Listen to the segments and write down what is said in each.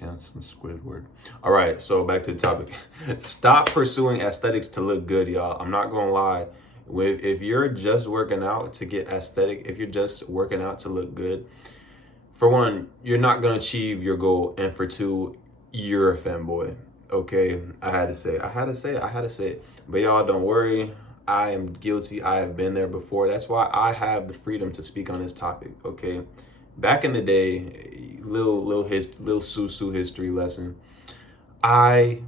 Handsome Squidward. All right, so back to the topic. Stop pursuing aesthetics to look good, y'all. I'm not gonna lie. If you're just working out to get aesthetic, if you're just working out to look good, for one, you're not gonna achieve your goal, and for two, you're a fanboy. Okay, I had to say, it. But y'all, don't worry. I am guilty. I have been there before. That's why I have the freedom to speak on this topic. Okay, back in the day, little Susu history lesson. I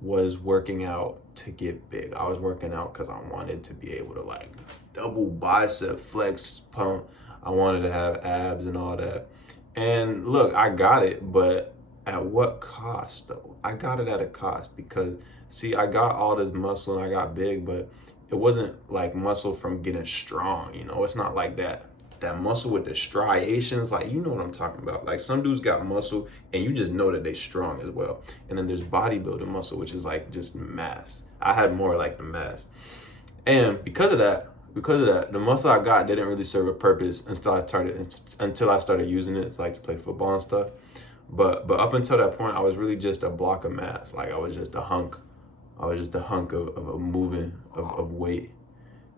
was working out to get big. I was working out because I wanted to be able to like double bicep flex pump. I wanted to have abs and all that. And look, I got it, but at what cost though? I got it at a cost because see, I got all this muscle and I got big, but it wasn't like muscle from getting strong, you know? It's not like that. That muscle with the striations, like you know what I'm talking about. Like some dudes got muscle and you just know that they strong as well. And then there's bodybuilding muscle, which is like just mass. I had more like the mass. And because of that, the muscle I got didn't really serve a purpose until I started using it. It's like to play football and stuff. But up until that point, I was really just a block of mass. Like I was just a hunk. I was just a hunk of a moving of weight.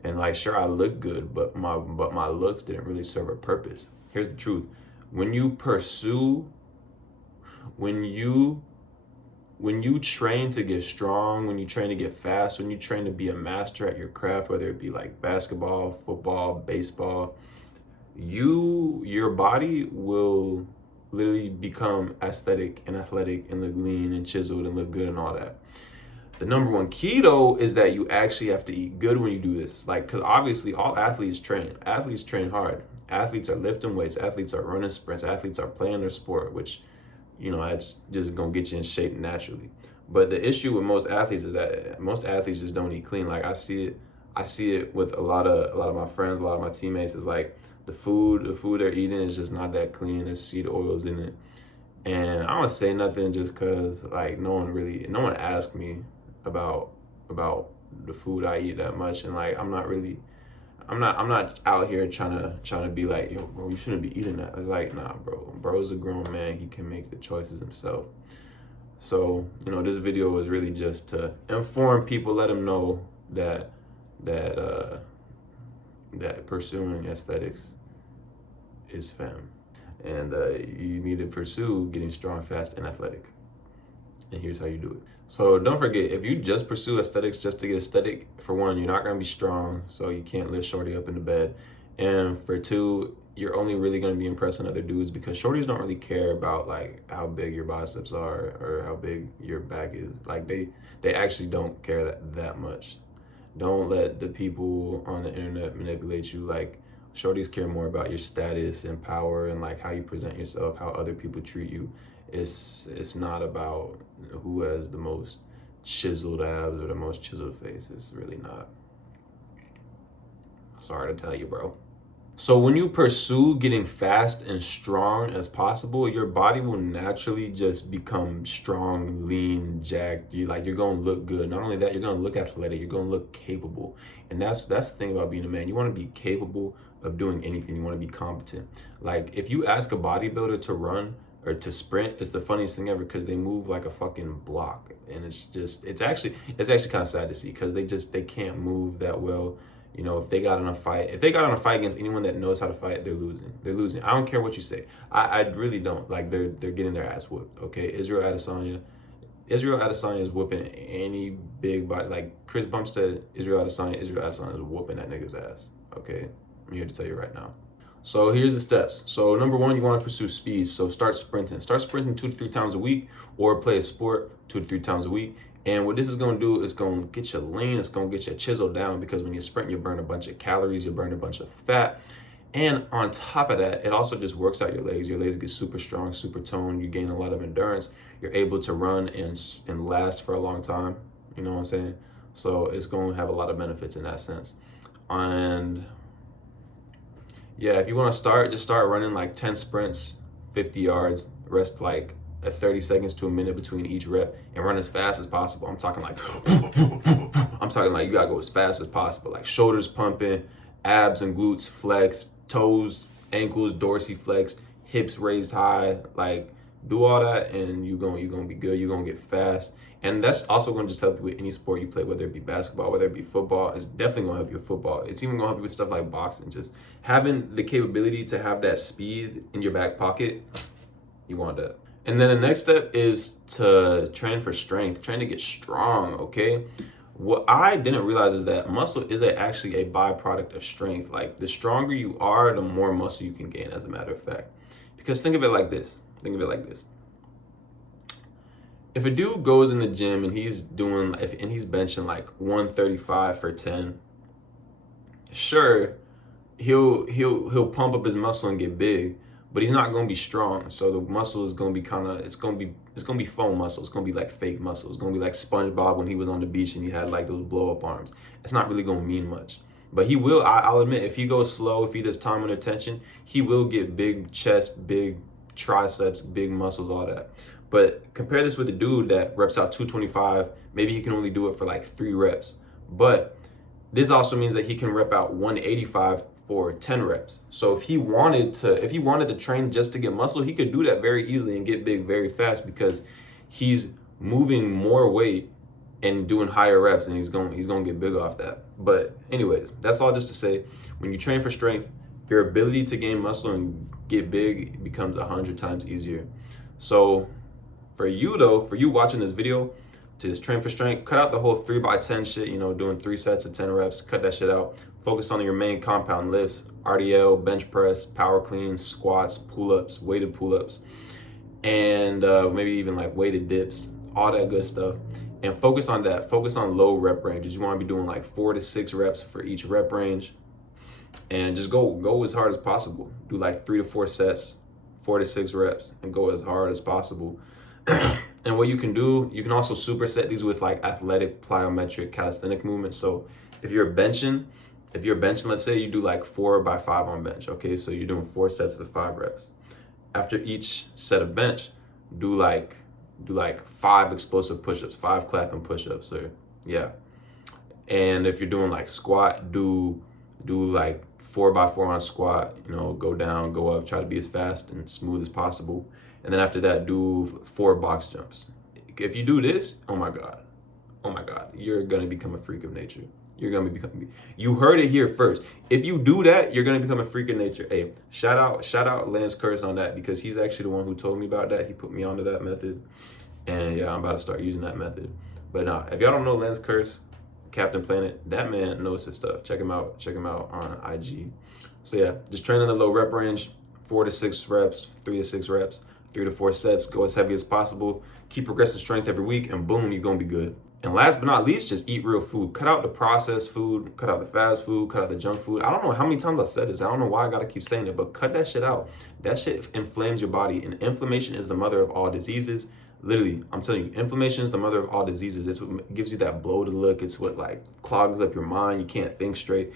And like sure I look good, but my looks didn't really serve a purpose. Here's the truth. When you pursue, when you train to get strong, when you train to get fast, when you train to be a master at your craft, whether it be like basketball, football, baseball, your body will literally become aesthetic and athletic and look lean and chiseled and look good and all that. The number one key though is that you actually have to eat good when you do this. Like, cause obviously all athletes train. Athletes train hard. Athletes are lifting weights. Athletes are running sprints. Athletes are playing their sport, which, you know, that's just gonna get you in shape naturally. But the issue with most athletes is that most athletes just don't eat clean. Like I see it with a lot of my friends, a lot of my teammates. Is like the food they're eating is just not that clean. There's seed oils in it, and I don't say nothing just cause like no one asked me about the food I eat that much, and like I'm not out here trying to be like, yo, bro, you shouldn't be eating that. It's like, nah, bro. Bro's a grown man. He can make the choices himself. So, you know, this video was really just to inform people, let them know that that pursuing aesthetics is fam, and you need to pursue getting strong, fast, and athletic. And here's how you do it. So don't forget, if you just pursue aesthetics just to get aesthetic, for one, you're not gonna be strong, so you can't lift shorty up in the bed. And for two, you're only really gonna be impressing other dudes because shorties don't really care about like how big your biceps are or how big your back is. Like they actually don't care that much. Don't let the people on the internet manipulate you. Like shorties care more about your status and power and like how you present yourself, how other people treat you. It's not about who has the most chiseled abs or the most chiseled face. It's really not. Sorry to tell you, bro. So when you pursue getting fast and strong as possible, your body will naturally just become strong, lean, jacked. You're gonna look good. Not only that, you're gonna look athletic. You're gonna look capable, and that's the thing about being a man. You want to be capable of doing anything. You want to be competent. Like if you ask a bodybuilder to run or to sprint, it's the funniest thing ever because they move like a fucking block, and it's actually kind of sad to see because they can't move that well. You know, if they got in a fight against anyone that knows how to fight, they're losing. I don't care what you say. I really don't. Like they're getting their ass whooped. Okay, Israel Adesanya is whooping any big body. Like Chris Bumstead, Israel Adesanya is whooping that nigga's ass. Okay, I'm here to tell you right now. So here's the steps. So number one, you want to pursue speed. So start sprinting. Start sprinting 2 to 3 times a week, or play a sport 2 to 3 times a week. And what this is going to do is going to get you lean. It's going to get you chiseled down because when you sprint, you burn a bunch of calories, you burn a bunch of fat. And on top of that, it also just works out your legs. Your legs get super strong, super toned. You gain a lot of endurance. You're able to run and last for a long time. You know what I'm saying? So it's going to have a lot of benefits in that sense. And yeah, if you want to start, just start running like 10 sprints, 50 yards, rest like 30 seconds to a minute between each rep, and run as fast as possible. I'm talking like you gotta go as fast as possible. Like shoulders pumping, abs and glutes flexed, toes, ankles, dorsiflex, hips raised high, like Do all that, and you're gonna be good. You're gonna get fast, and that's also gonna just help you with any sport you play, whether it be basketball, whether it be football. It's definitely gonna help you with football. It's even gonna help you with stuff like boxing. Just having the capability to have that speed in your back pocket, you want that. And then the next step is to train for strength, train to get strong. Okay. What I didn't realize is that muscle is actually a byproduct of strength. Like the stronger you are, the more muscle you can gain, as a matter of fact. Because think of it like this. Think of it like this. If a dude goes in the gym and he's benching like 135 for 10, sure, he'll pump up his muscle and get big, but he's not going to be strong. So the muscle is going to be it's going to be foam muscle. It's going to be like fake muscle. It's going to be like SpongeBob when he was on the beach and he had like those blow up arms. It's not really going to mean much. But he will, I'll admit, if he goes slow, if he does time under tension, he will get big chest, big triceps, big muscles, all that. But compare this with a dude that reps out 225. Maybe he can only do it for like 3 reps. But this also means that he can rep out 185 for 10 reps. So if he wanted to train just to get muscle, he could do that very easily and get big very fast because he's moving more weight and doing higher reps, and he's going to get big off that. But anyways, that's all just to say, when you train for strength, your ability to gain muscle and get big becomes 100 times easier. So for you watching this video, to just train for strength, cut out the whole 3x10 shit, doing 3 sets of 10 reps, cut that shit out. Focus on your main compound lifts, RDL, bench press, power cleans, squats, pull-ups, weighted pull-ups, and maybe even like weighted dips, all that good stuff. And focus on that. Focus on low rep ranges. You want to be doing like 4 to 6 reps for each rep range. And just go as hard as possible. Do like 3 to 4 sets, 4 to 6 reps, and go as hard as possible. And what you can do, you can also superset these with like athletic, plyometric, calisthenic movements. So if you're benching, let's say you do like 4x5 on bench. Okay, so you're doing 4 sets of 5 reps. After each set of bench, do like 5 explosive push-ups, 5 clapping push-ups, or yeah. And if you're doing like squat, do like 4x4 on squat, go down, go up, try to be as fast and smooth as possible. And then after that, do 4 box jumps. If you do this, oh my God, you're gonna become a freak of nature. You heard it here first. If you do that, you're gonna become a freak of nature. Hey, shout out Lance Curse on that, because he's actually the one who told me about that. He put me onto that method. And yeah, I'm about to start using that method. But nah, if y'all don't know Lance Curse, Captain Planet, that man knows his stuff. Check him out on IG. So yeah, just train in the low rep range, 4 to 6 reps, 3 to 6 reps, 3 to 4 sets, go as heavy as possible, keep progressing strength every week, and boom, you're gonna be good. And last but not least, just eat real food. Cut out the processed food, cut out the fast food, cut out the junk food. I don't know how many times I said this. I don't know why I gotta keep saying it, but cut that shit out. That shit inflames your body, and inflammation is the mother of all diseases. Literally, I'm telling you, inflammation is the mother of all diseases. It's what gives you that bloated look. It's what like clogs up your mind. You can't think straight.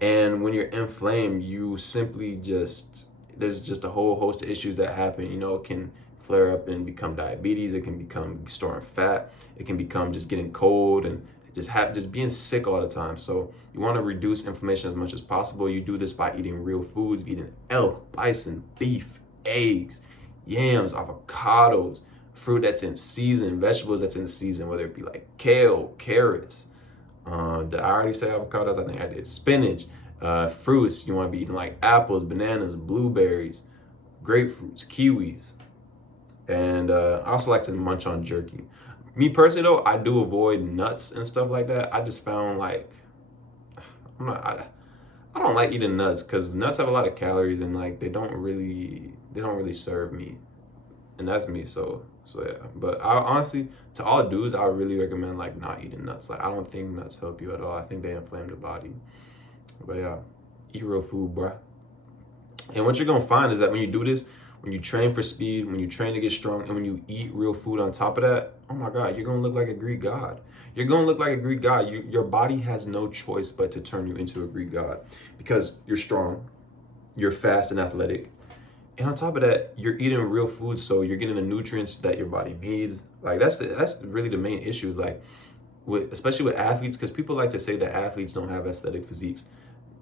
And when you're inflamed, you simply there's just a whole host of issues that happen. It can flare up and become diabetes. It can become storing fat. It can become just getting cold and just being sick all the time. So you want to reduce inflammation as much as possible. You do this by eating real foods, eating elk, bison, beef, eggs, yams, avocados, fruit that's in season, vegetables that's in season, whether it be like kale, carrots. Did I already say avocados? I think I did. Spinach, fruits. You want to be eating like apples, bananas, blueberries, grapefruits, kiwis. And I also like to munch on jerky. Me personally though, I do avoid nuts and stuff like that. I just found like, I don't like eating nuts because nuts have a lot of calories and like they don't really serve me. And that's me, so yeah. But I honestly, to all dudes, I really recommend like not eating nuts. Like I don't think nuts help you at all. I think they inflame the body. But yeah, eat real food, bruh. And what you're gonna find is that when you do this, when you train for speed, when you train to get strong, and when you eat real food on top of that, oh my God, you're gonna look like a Greek god. You're gonna look like a Greek god. Your body has no choice but to turn you into a Greek god because you're strong, you're fast and athletic. And on top of that, you're eating real food, so you're getting the nutrients that your body needs. Like that's really the main issue. Is like especially with athletes, because people like to say that athletes don't have aesthetic physiques.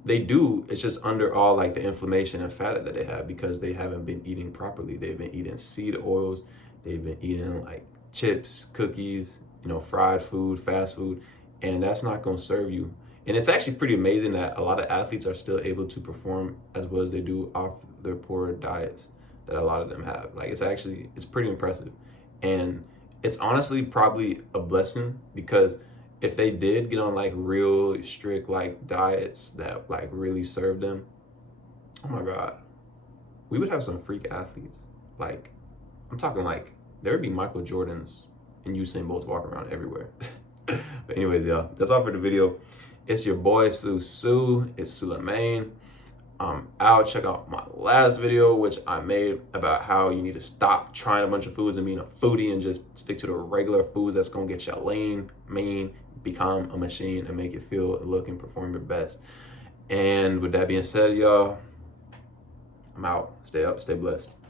they do. It's just under all like the inflammation and fat that they have because they haven't been eating properly. They've been eating seed oils. They've been eating like chips, cookies, fried food, fast food, and that's not going to serve you. And it's actually pretty amazing that a lot of athletes are still able to perform as well as they do off their poor diets that a lot of them have. Like it's pretty impressive. And it's honestly probably a blessing because if they did get on like real strict like diets that like really served them, oh my God, we would have some freak athletes. Like I'm talking like there would be Michael Jordans and Usain Bolts walking around everywhere. But anyways, y'all, that's all for the video. It's your boy Sue. It's Suleiman. Out. Check out my last video, which I made about how you need to stop trying a bunch of foods and being a foodie and just stick to the regular foods that's gonna get you lean, mean, become a machine, and make you feel, look, and perform your best. And with that being said, y'all, I'm out. Stay up, stay blessed.